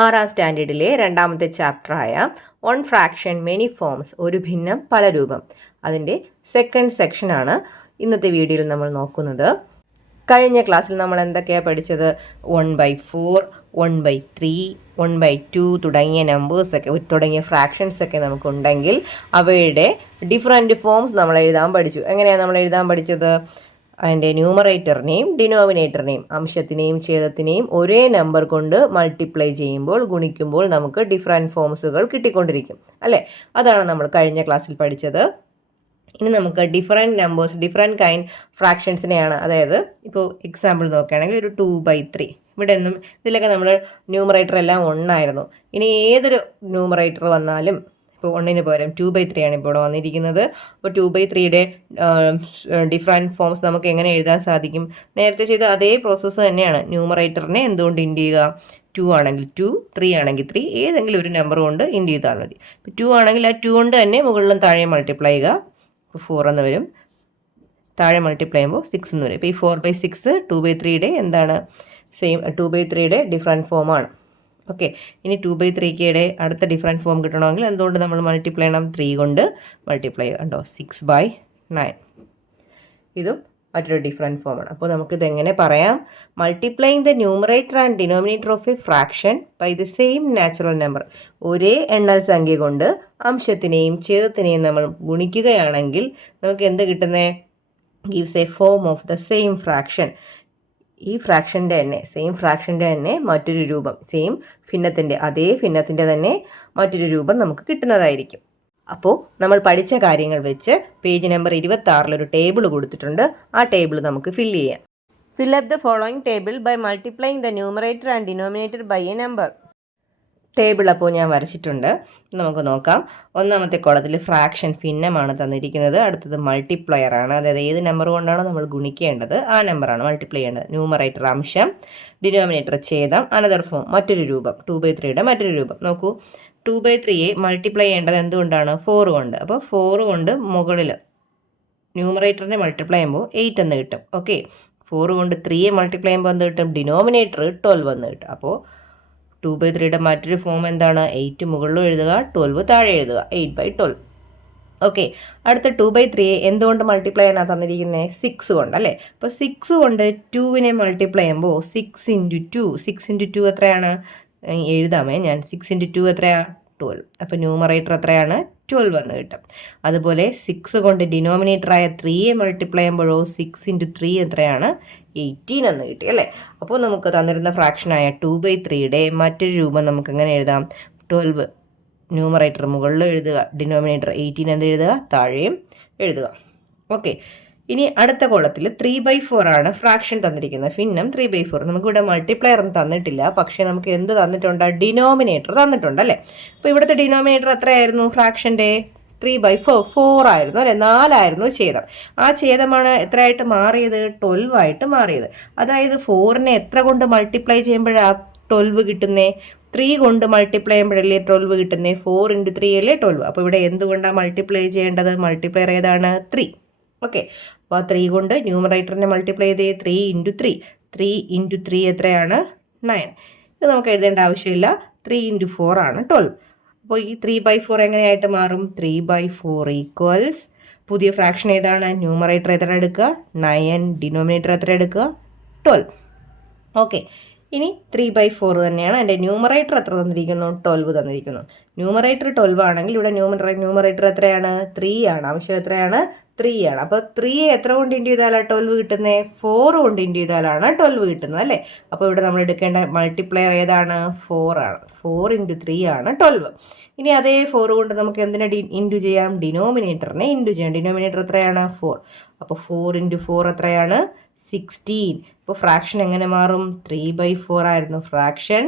6ാം സ്റ്റാൻഡേർഡിലെ രണ്ടാമത്തെ ചാപ്റ്ററായ one fraction many forms ഒരു ഭിന്നം പല രൂപം അതിൻ്റെ സെക്കൻഡ് സെക്ഷനാണ് ഇന്നത്തെ വീഡിയോയിൽ നമ്മൾ നോക്കുന്നത്. കഴിഞ്ഞ ക്ലാസ്സിൽ നമ്മൾ എന്തൊക്കെയാണ് പഠിച്ചത്? 1/4, 1/3, 1/2 തുടങ്ങിയ നമ്പേഴ്സൊക്കെ തുടങ്ങിയ ഫ്രാക്ഷൻസൊക്കെ നമുക്കുണ്ടെങ്കിൽ അവയുടെ ഡിഫറെൻറ്റ് ഫോംസ് നമ്മൾ എഴുതാൻ പഠിച്ചു. എങ്ങനെയാണ് നമ്മൾ എഴുതാൻ പഠിച്ചത്? അതിൻ്റെ ന്യൂമറേറ്ററിനെയും ഡിനോമിനേറ്ററിനെയും അംശത്തിനെയും ഛേദത്തിനെയും ഒരേ നമ്പർ കൊണ്ട് മൾട്ടിപ്ലൈ ചെയ്യുമ്പോൾ ഗുണിക്കുമ്പോൾ നമുക്ക് ഡിഫറെൻറ്റ് ഫോംസുകൾ കിട്ടിക്കൊണ്ടിരിക്കും അല്ലേ? അതാണ് നമ്മൾ കഴിഞ്ഞ ക്ലാസ്സിൽ പഠിച്ചത്. ഇനി നമുക്ക് ഡിഫറെൻറ്റ് നമ്പേഴ്സ്, ഡിഫറെൻറ്റ് കൈൻഡ് ഫ്രാക്ഷൻസിനെയാണ്. അതായത് ഇപ്പോൾ എക്സാമ്പിൾ നോക്കുകയാണെങ്കിൽ ഒരു 2/3 ഇവിടെ ഒന്നും ഇതിലൊക്കെ നമ്മൾ ന്യൂമറേറ്റർ എല്ലാം 1 ആയിരുന്നു. ഇനി ഏതൊരു ന്യൂമറേറ്റർ വന്നാലും ഇപ്പോൾ 1ന് പകരം 2/3 ആണ് ഇപ്പോൾ ഇവിടെ വന്നിരിക്കുന്നത്. അപ്പോൾ 2/3യുടെ ഡിഫറെൻറ്റ് ഫോംസ് നമുക്ക് എങ്ങനെ എഴുതാൻ സാധിക്കും? നേരത്തെ ചെയ്ത അതേ പ്രോസസ്സ് തന്നെയാണ്. ന്യൂമറേറ്ററിനെ എന്തുകൊണ്ട് ഇൻഡ് ചെയ്യുക? 2 ആണെങ്കിൽ 2, 3 ആണെങ്കിൽ 3, ഏതെങ്കിലും ഒരു നമ്പർ കൊണ്ട് ഇൻഡ് ചെയ്താൽ മതി. ഇപ്പോൾ 2 ആണെങ്കിൽ ആ 2 കൊണ്ട് തന്നെ മുകളിലും താഴെ മൾട്ടിപ്ലൈ ചെയ്യുക. ഇപ്പോൾ 4 എന്ന് വരും. താഴെ മൾട്ടിപ്ലൈ ചെയ്യുമ്പോൾ 6 എന്ന് വരും. ഇപ്പോൾ ഈ 4/6 2/3യുടെ എന്താണ്? സെയിം 2/3യുടെ ഡിഫറെൻറ്റ് ഫോമാണ്. ഓക്കെ, ഇനി 2/3യുടെ അടുത്ത ഡിഫറെൻറ്റ് ഫോം കിട്ടണമെങ്കിൽ എന്തുകൊണ്ട് നമ്മൾ മൾട്ടിപ്ലൈ ചെയ്യണം? 3 കൊണ്ട് മൾട്ടിപ്ലൈ ചെയ്യുക. കണ്ടോ, 6/9. ഇതും മറ്റൊരു ഡിഫറെൻറ്റ് ഫോമാണ്. അപ്പോൾ നമുക്കിത് എങ്ങനെ പറയാം? Multiplying the numerator and denominator of a fraction by the same natural number. ഒരേ എണ്ണൽ സംഖ്യ കൊണ്ട് അംശത്തിനെയും ഛേദത്തിനെയും നമ്മൾ ഗുണിക്കുകയാണെങ്കിൽ നമുക്ക് എന്ത് കിട്ടുന്നത്? Gives A form of the same fraction. ഈ ഫ്രാക്ഷൻ്റെ തന്നെ, സെയിം ഫ്രാക്ഷൻ്റെ തന്നെ മറ്റൊരു രൂപം, സെയിം ഭിന്നത്തിൻ്റെ, അതേ ഭിന്നത്തിൻ്റെ തന്നെ മറ്റൊരു രൂപം നമുക്ക് കിട്ടുന്നതായിരിക്കും. അപ്പോൾ നമ്മൾ പഠിച്ച കാര്യങ്ങൾ വെച്ച് പേജ് നമ്പർ 26 ഒരു ടേബിൾ കൊടുത്തിട്ടുണ്ട്. ആ ടേബിൾ നമുക്ക് ഫില്ല് ചെയ്യാം. Fill up the following table by multiplying the numerator and denominator by a number. Table അപ്പോൾ ഞാൻ വരച്ചിട്ടുണ്ട്. നമുക്ക് നോക്കാം. ഒന്നാമത്തെ കോളത്തിൽ ഫ്രാക്ഷൻ ഭിന്നമാണ് തന്നിരിക്കുന്നത്. അടുത്തത് മൾട്ടിപ്ലയർ ആണ്. അതായത് ഏത് നമ്പർ കൊണ്ടാണോ നമ്മൾ ഗുണിക്കേണ്ടത് ആ നമ്പറാണ് മൾട്ടിപ്ലൈ ചെയ്യേണ്ടത്. ന്യൂമറേറ്റർ അംശം, ഡിനോമിനേറ്റർ ഛേദം, അനദർ ഫോം മറ്റൊരു രൂപം, 2/3യുടെ മറ്റൊരു രൂപം. നോക്കൂ, 2/3യെ മൾട്ടിപ്ലൈ ചെയ്യേണ്ടത് എന്തുകൊണ്ടാണ്? 4 കൊണ്ട്. അപ്പോൾ 4 കൊണ്ട് മുകളിൽ ന്യൂമറേറ്ററിനെ മൾട്ടിപ്ലൈ ചെയ്യുമ്പോൾ 8 എന്ന് കിട്ടും. ഓക്കെ, 4 കൊണ്ട് 3യെ മൾട്ടിപ്ലൈ ചെയ്യുമ്പോൾ എന്ത് കിട്ടും? ഡിനോമിനേറ്റർ 12 എന്ന് കിട്ടും. അപ്പോൾ 2/3യുടെ മറ്റൊരു ഫോം എന്താണ്? 8 മുകളിലും എഴുതുക, 12 താഴെ എഴുതുക, 8/12. ഓക്കെ, അടുത്ത 2/3യെ എന്തുകൊണ്ട് മൾട്ടിപ്ലൈ ചെയ്യാനാണ് തന്നിരിക്കുന്നത്? 6 കൊണ്ട് അല്ലേ? അപ്പോൾ 6 കൊണ്ട് 2നെ മൾട്ടിപ്ലൈ ചെയ്യുമ്പോൾ 6 × 2, 6 × 2 എത്രയാണ്? എഴുതാമേ ഞാൻ. 6 × 2 എത്രയാണ്? 12. അപ്പോൾ ന്യൂമറേറ്റർ എത്രയാണ്? 12 എന്ന് കിട്ടും. അതുപോലെ 6 കൊണ്ട് ഡിനോമിനേറ്ററായ 3യെ മൾട്ടിപ്ലൈ ചെയ്യുമ്പോഴോ 6 × 3 എത്രയാണ്? 18 എന്ന് കിട്ടി അല്ലേ? അപ്പോൾ നമുക്ക് തന്നിരുന്ന ഫ്രാക്ഷനായ 2/3യുടെ മറ്റൊരു രൂപം നമുക്ക് എങ്ങനെ എഴുതാം? 12 ന്യൂമറേറ്റർ മുകളിൽ എഴുതുക, ഡിനോമിനേറ്റർ 18 എന്ത് എഴുതുക? താഴെയും എഴുതുക. ഓക്കെ, ഇനി അടുത്ത കോളത്തിൽ 3/4 ആണ് ഫ്രാക്ഷൻ തന്നിരിക്കുന്നത്. ഭിന്നം 3/4. നമുക്കിവിടെ മൾട്ടിപ്ലയർ ഒന്നും തന്നിട്ടില്ല, പക്ഷേ നമുക്ക് എന്ത് തന്നിട്ടുണ്ട്? ഡിനോമിനേറ്റർ തന്നിട്ടുണ്ട് അല്ലേ? അപ്പോൾ ഇവിടുത്തെ ഡിനോമിനേറ്റർ എത്രയായിരുന്നു? ഫ്രാക്ഷൻ്റെ 3/4 ആയിരുന്നു അല്ലേ? 4 ആയിരുന്നു ഛേദം. ആ ഛേദമാണ് എത്രയായിട്ട് മാറിയത്? 12 ആയിട്ട് മാറിയത്. അതായത് 4നെ എത്ര കൊണ്ട് മൾട്ടിപ്ലൈ ചെയ്യുമ്പോഴാണ് 12 കിട്ടുന്നേ? 3 കൊണ്ട് മൾട്ടിപ്ലൈ ചെയ്യുമ്പോഴല്ലേ 12 കിട്ടുന്നേ? 4 × 3 അല്ലേ 12. അപ്പോൾ ഇവിടെ എന്തുകൊണ്ടാണ് മൾട്ടിപ്ലൈ ചെയ്യേണ്ടത്? മൾട്ടിപ്ലയർ ഏതാണ്? 3. ഓക്കെ, അപ്പോൾ 3 കൊണ്ട് ന്യൂമറേറ്ററിനെ മൾട്ടിപ്ലൈ ചെയ്തേ 3 × 3. 3 × 3 എത്രയാണ്? 9. ഇത് നമുക്ക് എഴുതേണ്ട ആവശ്യമില്ല. 3 × 4 ആണ് 12. അപ്പോൾ ഈ 3/4 എങ്ങനെയായിട്ട് മാറും? 3/4 ഈക്വൽസ് പുതിയ ഫ്രാക്ഷൻ ഏതാണ്? ന്യൂമറേറ്റർ എത്ര എടുക്കുക? 9. ഡിനോമിനേറ്റർ എത്ര എടുക്കുക? 12. ഓക്കെ, ഇനി 3/4 തന്നെയാണ്. എൻ്റെ ന്യൂമറേറ്റർ എത്ര തന്നിരിക്കുന്നു? 12 തന്നിരിക്കുന്നു. ന്യൂമറേറ്റർ 12 ആണെങ്കിൽ ഇവിടെ ന്യൂമറേറ്റർ എത്രയാണ്? 3 ആണ്. ആവശ്യം എത്രയാണ്? 3 ആണ്. അപ്പോൾ 3യെ എത്ര കൊണ്ട് ഇൻഡ് ചെയ്താലാണ് 12 കിട്ടുന്നത്? 4 കൊണ്ട് ഇൻഡ് ചെയ്താലാണ് 12 കിട്ടുന്നത് അല്ലേ? അപ്പോൾ ഇവിടെ നമ്മൾ എടുക്കേണ്ട മൾട്ടിപ്ലയർ ഏതാണ്? 4 ആണ്. 4 × 3 ആണ് 12. ഇനി അതേ 4 കൊണ്ട് നമുക്ക് എന്തിനെ ഇൻഡു ചെയ്യാം? ഡിനോമിനേറ്ററിനെ ഇൻഡു ചെയ്യാം. ഡിനോമിനേറ്റർ എത്രയാണ്? 4. അപ്പോൾ 4 × 4 എത്രയാണ്? 16. ഇപ്പോൾ ഫ്രാക്ഷൻ എങ്ങനെ മാറും? 3/4 ആയിരുന്നു ഫ്രാക്ഷൻ.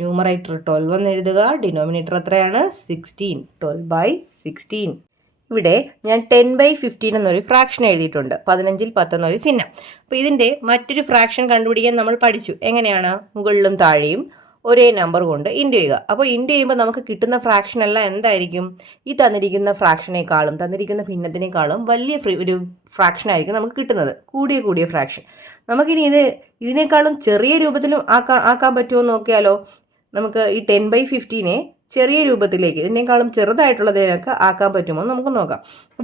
ന്യൂമറേറ്റർ 12 എന്ന് എഴുതുക, ഡിനോമിനേറ്റർ എത്രയാണ്? 16. 12/16. ഇവിടെ ഞാൻ 10/15 എന്നൊരു ഫ്രാക്ഷൻ എഴുതിയിട്ടുണ്ട്. 15ൽ 10 എന്നൊരു ഭിന്നം. അപ്പോൾ ഇതിൻ്റെ മറ്റൊരു ഫ്രാക്ഷൻ കണ്ടുപിടിക്കാൻ നമ്മൾ പഠിച്ചു. എങ്ങനെയാണ്? മുകളിലും താഴെയും ഒരേ നമ്പർ കൊണ്ട് ഇൻഡു ചെയ്യുക. അപ്പോൾ ഇൻഡു ചെയ്യുമ്പോൾ നമുക്ക് കിട്ടുന്ന ഫ്രാക്ഷൻ എല്ലാം എന്തായിരിക്കും? ഈ തന്നിരിക്കുന്ന ഫ്രാക്ഷനേക്കാളും തന്നിരിക്കുന്ന ഭിന്നത്തിനേക്കാളും വലിയ ഒരു ഫ്രാക്ഷൻ ആയിരിക്കും നമുക്ക് കിട്ടുന്നത്, കൂടിയ ഫ്രാക്ഷൻ. നമുക്കിനി ഇതിനേക്കാളും ചെറിയ രൂപത്തിലും ആക്കാൻ പറ്റുമോ എന്ന് നോക്കിയാലോ. നമുക്ക് ഈ 10/15 ചെറിയ രൂപത്തിലേക്ക് ഇതിനേക്കാളും ചെറുതായിട്ടുള്ളതിനൊക്കെ ആക്കാൻ പറ്റുമോ എന്ന് നമുക്ക് നോക്കാം.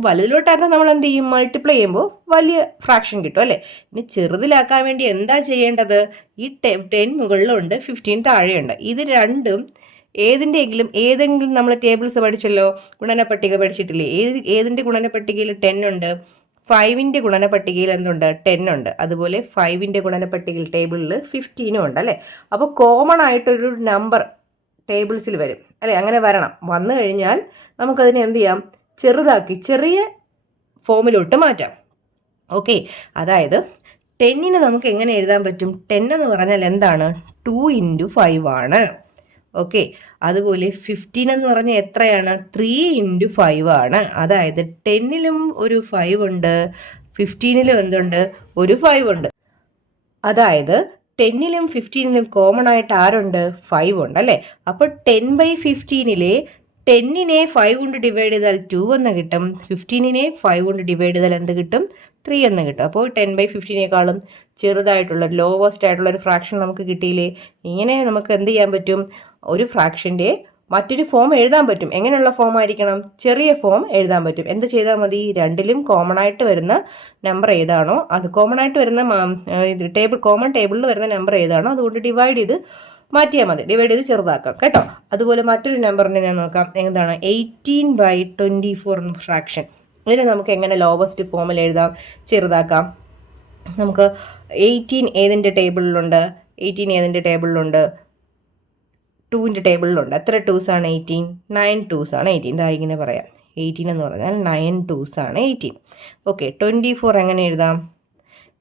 വലുതിലോട്ടാക്കാൻ നമ്മൾ എന്ത് ചെയ്യും? മൾട്ടിപ്ലൈ ചെയ്യുമ്പോൾ വലിയ ഫ്രാക്ഷൻ കിട്ടും അല്ലേ. ഇനി ചെറുതിലാക്കാൻ വേണ്ടി എന്താ ചെയ്യേണ്ടത്? ഈ 10 മുകളിലുണ്ട്, 15 താഴെയുണ്ട്. ഇത് രണ്ടും ഏതെങ്കിലും നമ്മൾ ടേബിൾസ് പഠിച്ചല്ലോ, ഗുണനപ്പട്ടിക പഠിച്ചിട്ടില്ലേ? ഏതിൻ്റെ ഗുണനപ്പട്ടികയിൽ 10 ഉണ്ട്? 5ൻ്റെ ഗുണനപ്പട്ടികയിൽ എന്തുണ്ട്? 10 ഉണ്ട്. അതുപോലെ 5ൻ്റെ ഗുണനപ്പട്ടികയിൽ ടേബിളിൽ 15 ഉണ്ട് അല്ലേ. അപ്പോൾ കോമൺ ആയിട്ടൊരു നമ്പർ ടേബിൾസിൽ വരും അല്ലേ. അങ്ങനെ വന്നു കഴിഞ്ഞാൽ നമുക്കതിനെ എന്ത് ചെയ്യാം? ചെറുതാക്കി ചെറിയ ഫോമിലോട്ട് മാറ്റാം. ഓക്കെ, അതായത് 10ന് നമുക്ക് എങ്ങനെ എഴുതാൻ പറ്റും? 10 എന്ന് പറഞ്ഞാൽ എന്താണ്? 2 × 5 ആണ്. ഓക്കെ, അതുപോലെ 15 എന്ന് പറഞ്ഞാൽ എത്രയാണ്? 3 × 5 ആണ്. അതായത് 10ലും ഒരു 5 ഉണ്ട്, 15ലും എന്തുണ്ട്? ഒരു 5 ഉണ്ട്. അതായത് 10ലും 15ലും കോമൺ ആയിട്ട് ആരുണ്ട്? 5 ഉണ്ട് അല്ലേ. അപ്പോൾ 10/15 10നെ 5 കൊണ്ട് ഡിവൈഡ് ചെയ്താൽ 2 എന്ന് കിട്ടും, 15നെ 5 കൊണ്ട് ഡിവൈഡ് ചെയ്താൽ എന്ത് കിട്ടും? 3 എന്ന് കിട്ടും. അപ്പോൾ 10/15 ചെറുതായിട്ടുള്ള ലോവസ്റ്റ് ആയിട്ടുള്ള ഒരു ഫ്രാക്ഷൻ നമുക്ക് കിട്ടിയില്ലേ. ഇങ്ങനെ നമുക്ക് എന്ത് ചെയ്യാൻ പറ്റും? ഒരു ഫ്രാക്ഷൻ്റെ മറ്റൊരു ഫോം എഴുതാൻ പറ്റും. എങ്ങനെയുള്ള ഫോം ആയിരിക്കണം? ചെറിയ ഫോം എഴുതാൻ പറ്റും. എന്ത് ചെയ്താൽ മതി? രണ്ടിലും കോമൺ ആയിട്ട് വരുന്ന നമ്പർ ഏതാണോ, അത് കോമൺ ആയിട്ട് വരുന്ന കോമൺ ടേബിളിൽ വരുന്ന നമ്പർ ഏതാണോ അതുകൊണ്ട് ഡിവൈഡ് ചെയ്ത് മാറ്റിയാൽ മതി. ഡിവൈഡ് ചെയ്ത് ചെറുതാക്കാം കേട്ടോ. അതുപോലെ മറ്റൊരു നമ്പറിനെ ഞാൻ നോക്കാം. എന്താണ്? 18/24 എന്ന ഫ്രാക്ഷൻ. ഇതിനെ നമുക്ക് എങ്ങനെ ലോവസ്റ്റ് ഫോമിൽ എഴുതാം, ചെറുതാക്കാം? നമുക്ക് 18 ഏതിൻ്റെ ടേബിളിലുണ്ട്? 2ൻ്റെ ടേബിളിലുണ്ട്. എത്ര 2s ആണ് 18? 9 2s ആണ് 18. ഇതാ ഇങ്ങനെ പറയാം. 18 എന്ന് പറഞ്ഞാൽ 9 2s ആണ് 18. ഓക്കെ, 24 എങ്ങനെ എഴുതാം?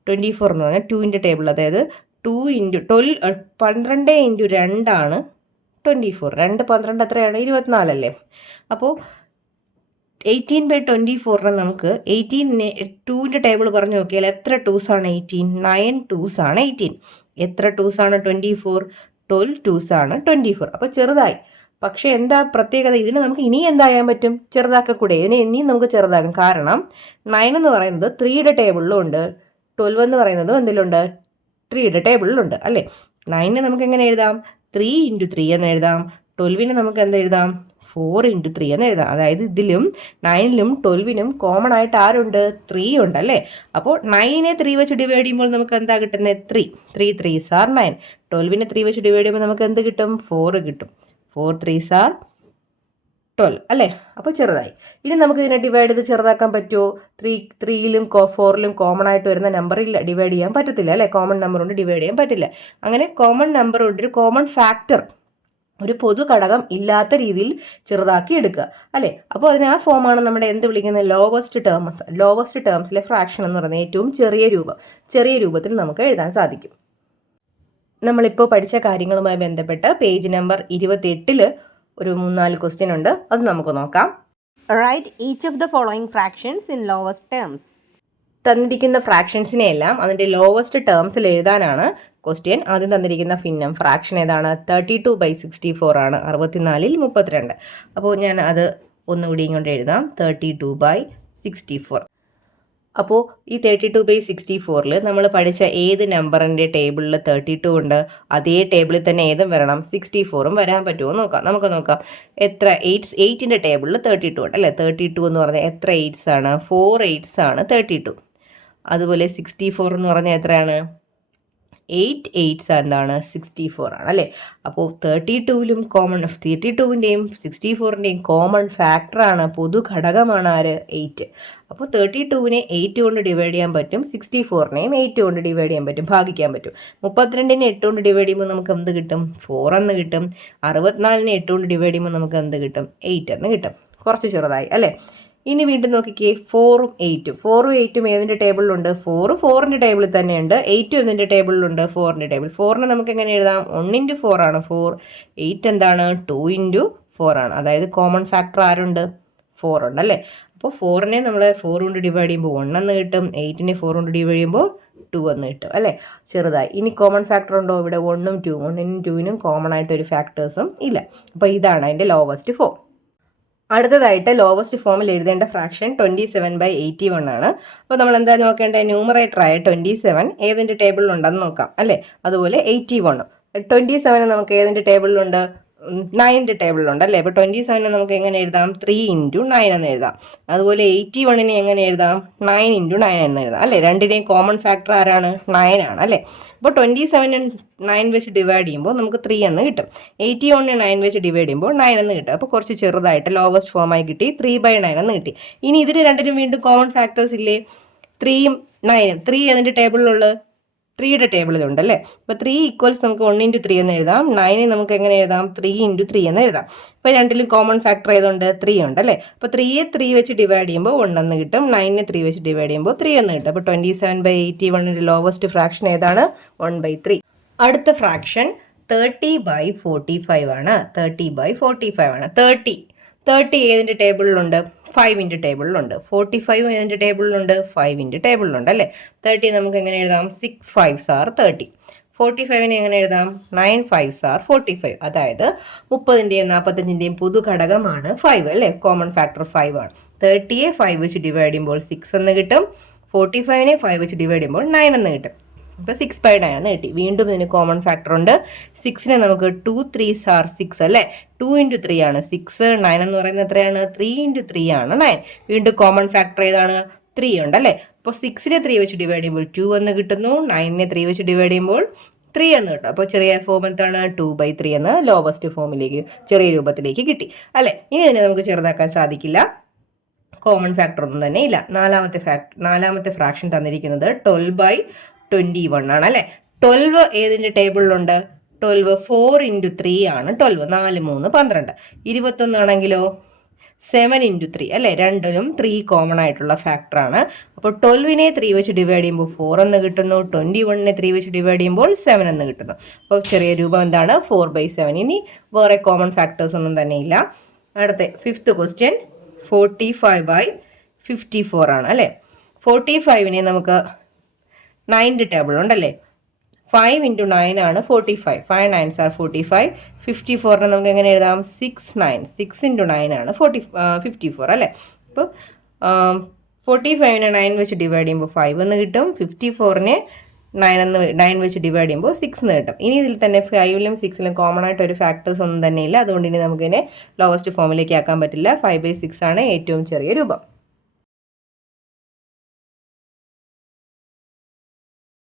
24 എന്ന് പറഞ്ഞാൽ 2ൻ്റെ ടേബിൾ, അതായത് 2 × 12 12 × 2 ആണ് 24. 2 12 എത്രയാണ്? 24 അല്ലേ. അപ്പോൾ 18/24 നമുക്ക് 18നെ 2ൻ്റെ ടേബിൾ പറഞ്ഞു നോക്കിയാൽ എത്ര 2s ആണ് 18? 9 2s ആണ് 18. എത്ര 2s ആണ് 24? 12 2s ആണ് 24. അപ്പോൾ ചെറുതായി. പക്ഷേ എന്താ പ്രത്യേകത? ഇതിന് നമുക്ക് ഇനി എന്താ ചെയ്യാൻ പറ്റും? ചെറുതാക്കൂടെ. ഇതിനെ ഇനിയും നമുക്ക് ചെറുതാക്കാം. കാരണം 9 എന്ന് പറയുന്നത് 3യുടെ ടേബിളിലും ഉണ്ട്, 12 എന്ന് പറയുന്നത് എന്തിലുണ്ട്? 3യുടെ ടേബിളിലുണ്ട് അല്ലേ. 9നെ നമുക്ക് എങ്ങനെ എഴുതാം? 3 × 3 എന്ന് എഴുതാം. 12നെ നമുക്ക് എന്ത് എഴുതാം? 4 × 3 എന്ന് എഴുതാം. അതായത് ഇതിലും 9ലും 12നും കോമൺ ആയിട്ട് ആരുണ്ട്? 3 ഉണ്ട് അല്ലേ. അപ്പോൾ 9നെ 3 വെച്ച് ഡിവൈഡ് ചെയ്യുമ്പോൾ നമുക്ക് എന്താ കിട്ടുന്നത്? 3 3s are 9. 12നെ 3 വെച്ച് ഡിവൈഡ് ചെയ്യുമ്പോൾ നമുക്ക് എന്ത് കിട്ടും? 4 കിട്ടും. 4 3s are 12 അല്ലേ. അപ്പോൾ ചെറുതായി. ഇനി നമുക്ക് ഇതിനെ ഡിവൈഡ് ചെയ്ത് ചെറുതാക്കാൻ പറ്റുമോ? 3ലും 4ലും കോമൺ ആയിട്ട് വരുന്ന നമ്പറിൽ ഡിവൈഡ് ചെയ്യാൻ പറ്റത്തില്ല അല്ലേ. കോമൺ നമ്പർ കൊണ്ട് ഡിവൈഡ് ചെയ്യാൻ പറ്റില്ല. അങ്ങനെ കോമൺ നമ്പർ കൊണ്ട് ഒരു കോമൺ ഫാക്ടർ, ഒരു പൊതു ഘടകം ഇല്ലാത്ത രീതിയിൽ ചെറുതാക്കി എടുക്കുക അല്ലേ. അപ്പോൾ അതിന് ആ ഫോമാണ് നമ്മുടെ എന്ത് വിളിക്കുന്നത്? ലോവസ്റ്റ് ടേംസിലെ ഫ്രാക്ഷൻ എന്ന് പറയുന്നത് ഏറ്റവും ചെറിയ രൂപത്തിൽ നമുക്ക് എഴുതാൻ സാധിക്കും. നമ്മളിപ്പോൾ പഠിച്ച കാര്യങ്ങളുമായി ബന്ധപ്പെട്ട് പേജ് നമ്പർ 28 ഒരു 3-4 ക്വസ്റ്റ്യൻ ഉണ്ട്. അത് നമുക്ക് നോക്കാം. Write each of the following fractions in lowest terms. തന്നിരിക്കുന്ന ഫ്രാക്ഷൻസിനെ എല്ലാം അതിൻ്റെ ലോവസ്റ്റ് ടേംസിൽ എഴുതാനാണ് ക്വസ്റ്റ്യൻ. ആദ്യം തന്നിരിക്കുന്ന ഭിന്നം ഫ്രാക്ഷൻ ഏതാണ്? 32/64 ആണ്. 64ൽ 32. അപ്പോൾ ഞാൻ അത് ഒന്നുകൂടി ഇങ്ങോട്ട് എഴുതാം. 32/64. അപ്പോൾ ഈ 32/64 നമ്മൾ പഠിച്ച ഏത് നമ്പറിൻ്റെ ടേബിളിൽ 32 ഉണ്ട്, അതേ ടേബിളിൽ തന്നെ ഏതും വരണം? 64ഉം വരാൻ പറ്റുമോ നോക്കാം. നമുക്ക് നോക്കാം. എത്ര 8ൻ്റെ ടേബിളിൽ 32 ഉണ്ട് അല്ലേ. 32 എന്ന് പറഞ്ഞാൽ എത്ര 8s ആണ്? 4 8s ആണ് 32. അതുപോലെ 64 എന്ന് പറഞ്ഞാൽ എത്രയാണ്? 8 8s എന്താണ്? 64 ആണ് അല്ലേ. അപ്പോൾ 32ൻ്റെയും 64ൻ്റെയും കോമൺ ഫാക്ടറാണ്, പൊതു ഘടകമാണ് ആര്? 8. അപ്പോൾ 32നെ 8 കൊണ്ട് ഡിവൈഡ് ചെയ്യാൻ പറ്റും, 64നെയും 8 കൊണ്ട് ഡിവൈഡ് ചെയ്യാൻ പറ്റും, ഭാഗിക്കാൻ പറ്റും. 32നെ 8 കൊണ്ട് ഡിവൈഡ് ചെയ്യുമ്പോൾ നമുക്ക് എന്ത് കിട്ടും? 4 എന്ന് കിട്ടും. 64നെ 8 കൊണ്ട് ഡിവൈഡ് ചെയ്യുമ്പോൾ നമുക്ക് എന്ത് കിട്ടും? 8 എന്ന് കിട്ടും. കുറച്ച് ചെറുതായി അല്ലേ. ഇനി വീണ്ടും നോക്കിക്കേ. 4ഉം 8ഉം ഏതിൻ്റെ ടേബിളിലുണ്ട്? 4ൻ്റെ ടേബിളിൽ തന്നെയുണ്ട്. 8 എന്തിൻ്റെ ടേബിളിലുണ്ട്? 4ൻ്റെ ടേബിൾ. 4നെ നമുക്ക് എങ്ങനെ എഴുതാം? 1 × 4 ആണ് 4. 8 എന്താണ്? 2 × 4 ആണ്. അതായത് കോമൺ ഫാക്ടർ ആരുണ്ട്? 4 ഉണ്ട് അല്ലേ. അപ്പോൾ 4നെ നമ്മൾ 4 കൊണ്ട് ഡിവൈഡ് ചെയ്യുമ്പോൾ 1 എന്ന് കിട്ടും. 8നെ 4 കൊണ്ട് ഡിവൈഡ് ചെയ്യുമ്പോൾ 2 എന്ന് കിട്ടും അല്ലേ. ചെറുതായി. ഇനി കോമൺ ഫാക്ടർ ഉണ്ടോ? ഇവിടെ 1ഉം 2ഉം. 1നും 2നും കോമൺ ആയിട്ട് ഒരു ഫാക്ടേഴ്സും ഇല്ല. അപ്പോൾ ഇതാണ് അതിൻ്റെ ലോവസ്റ്റ് ഫോം. അടുത്തതായിട്ട് ലോവസ്റ്റ് ഫോമിൽ എഴുതേണ്ട ഫ്രാക്ഷൻ 27/81 ആണ്. അപ്പോൾ നമ്മൾ എന്താ നോക്കേണ്ടത്? ന്യൂമറേറ്ററായ 27 ഏതിൻ്റെ ടേബിളിലുണ്ടെന്ന് നോക്കാം അല്ലേ. അതുപോലെ 81 27 നമുക്ക് ഏതിൻ്റെ ടേബിളിലുണ്ട്? 9ൻ്റെ ടേബിളിലുണ്ട് അല്ലേ. അപ്പോൾ 27 നമുക്ക് എങ്ങനെ എഴുതാം? 3 × 9 എന്ന് എഴുതാം. അതുപോലെ 81 എങ്ങനെ എഴുതാം? 9 × 9 എന്ന് എഴുതാം അല്ലേ. രണ്ടിനെയും കോമൺ ഫാക്ടർ ആരാണ്? 9 ആണ് അല്ലേ. അപ്പോൾ 27 9 വെച്ച് ഡിവൈഡ് ചെയ്യുമ്പോൾ നമുക്ക് 3 എന്ന് കിട്ടും. 81 9 വെച്ച് ഡിവൈഡ് ചെയ്യുമ്പോൾ 9 എന്ന് കിട്ടും. അപ്പോൾ കുറച്ച് ചെറുതായിട്ട് ലോവസ്റ്റ് ഫോമായി കിട്ടി, 3/9 എന്ന് കിട്ടി. ഇനി ഇതിന് രണ്ടിനും വീണ്ടും കോമൺ ഫാക്ടേഴ്സ് ഇല്ലേ? 3യും 9ഉം. 3 അതിൻ്റെ ടേബിളിലുള്ളത് 3യുടെ ടേബിളിലുണ്ട് അല്ലേ. അപ്പോൾ 3 ഈക്വൽസ് നമുക്ക് 1 × 3 എന്ന് എഴുതാം. 9 നമുക്ക് എങ്ങനെ എഴുതാം? 3 × 3 എന്ന് എഴുതാം. അപ്പോൾ രണ്ടിലും കോമൺ ഫാക്ടർ ഏതുണ്ട്? 3 ഉണ്ട് അല്ലേ. അപ്പോൾ 3യെ 3 വെച്ച് ഡിവൈഡ് ചെയ്യുമ്പോൾ 1 എന്ന് കിട്ടും. 9നെ 3 വെച്ച് ഡിവൈഡ് ചെയ്യുമ്പോൾ 3 എന്ന് കിട്ടും. അപ്പോൾ 27/81ൻ്റെ ലോവസ്റ്റ് ഫ്രാക്ഷൻ ഏതാണ്? 1/3. അടുത്ത ഫ്രാക്ഷൻ 30/45 ആണ്. 30/45 ആണ്. 30 ഏതിൻ്റെ ടേബിളിലുണ്ട്? 5ൻ്റെ ടേബിളിലുണ്ട്. 45 ഏതിൻ്റെ ടേബിളിലുണ്ട്? 5ൻ്റെ ടേബിളിലുണ്ട് അല്ലേ. 30 നമുക്ക് എങ്ങനെ എഴുതാം? 6 5s are 30. 45നെ എങ്ങനെ എഴുതാം? 9 5s are 45. അതായത് 30ൻ്റെയും 45ൻ്റെയും പൊതു ഘടകമാണ് 5 അല്ലേ. കോമൺ ഫാക്ടർ 5 ആണ്. 30യെ 5 വെച്ച് ഡിവൈഡ് ചെയ്യുമ്പോൾ 6 എന്ന് കിട്ടും. 45നെ 5 വെച്ച് ഡിവൈഡ് ചെയ്യുമ്പോൾ 9 എന്ന് കിട്ടും. അപ്പോൾ 6/9 എന്ന് കിട്ടി. വീണ്ടും ഇതിന് കോമൺ ഫാക്ടർ ഉണ്ട്. 6നെ നമുക്ക് 2 3s are 6 അല്ലേ. 2 × 3 ആണ് 6. 9 എന്ന് പറയുന്നത് എത്രയാണ്? 3 × 3 ആണ് 9. വീണ്ടും കോമൺ ഫാക്ടർ ഏതാണ്? 3 ഉണ്ട് അല്ലേ. അപ്പോൾ 6നെ 3 വെച്ച് ഡിവൈഡ് ചെയ്യുമ്പോൾ 2 എന്ന് കിട്ടുന്നു. 9നെ 3 വെച്ച് ഡിവൈഡ് ചെയ്യുമ്പോൾ 3 എന്ന് കിട്ടും. അപ്പോൾ ചെറിയ ഫോം എന്താണ്? 2/3 എന്ന് ലോവസ്റ്റ് ഫോമിലേക്ക് ചെറിയ രൂപത്തിലേക്ക് കിട്ടി അല്ലേ. ഇനി ഇതിനെ നമുക്ക് ചെറുതാക്കാൻ സാധിക്കില്ല. കോമൺ ഫാക്ടർ ഒന്നും തന്നെ ഇല്ല. നാലാമത്തെ ഫ്രാക്ഷൻ തന്നിരിക്കുന്നത് 12/21 ആണ് അല്ലേ. 12 ഏതിൻ്റെ ടേബിളിലുണ്ട്? 12 4 × 3 ആണ് 12. 4 3 12. 21 ആണെങ്കിലോ 7 × 3 അല്ലേ. രണ്ടിലും 3 കോമൺ ആയിട്ടുള്ള ഫാക്ടറാണ്. അപ്പോൾ 12നെ 3 വെച്ച് ഡിവൈഡ് ചെയ്യുമ്പോൾ 4 എന്ന് കിട്ടുന്നു. 21നെ 3 വെച്ച് ഡിവൈഡ് ചെയ്യുമ്പോൾ 7 എന്ന് കിട്ടുന്നു. അപ്പോൾ ചെറിയ രൂപം എന്താണ്? 4/7. ഇനി വേറെ കോമൺ ഫാക്ടേഴ്സ് ഒന്നും തന്നെ ഇല്ല. അടുത്ത 5th ക്വസ്റ്റ്യൻ 45/54 ആണ് അല്ലേ. 45നെ നമുക്ക് 9ൻ്റെ ടേബിളുണ്ടല്ലേ. 5 × 9 ആണ് 45. 5 9s are 45. 54നെ നമുക്ക് എങ്ങനെ എഴുതാം? 6 9. 6 × 9 ആണ് 54 അല്ലേ. അപ്പോൾ 45നെ 9 വെച്ച് ഡിവൈഡ് ചെയ്യുമ്പോൾ 5 എന്ന് കിട്ടും. 54നെ 9 വെച്ച് ഡിവൈഡ് ചെയ്യുമ്പോൾ 6 എന്ന് കിട്ടും. ഇനി ഇതിൽ തന്നെ 5ലും 6ലും കോമൺ ആയിട്ട് ഒരു ഫാക്ടേഴ്സ് ഒന്നും തന്നെ ഇല്ല. അതുകൊണ്ട് ഇനി നമുക്കിതിനെ ലോവസ്റ്റ് ഫോമിലേക്ക് ആക്കാൻ പറ്റില്ല. 5/6 ആണ് ഏറ്റവും ചെറിയ രൂപം.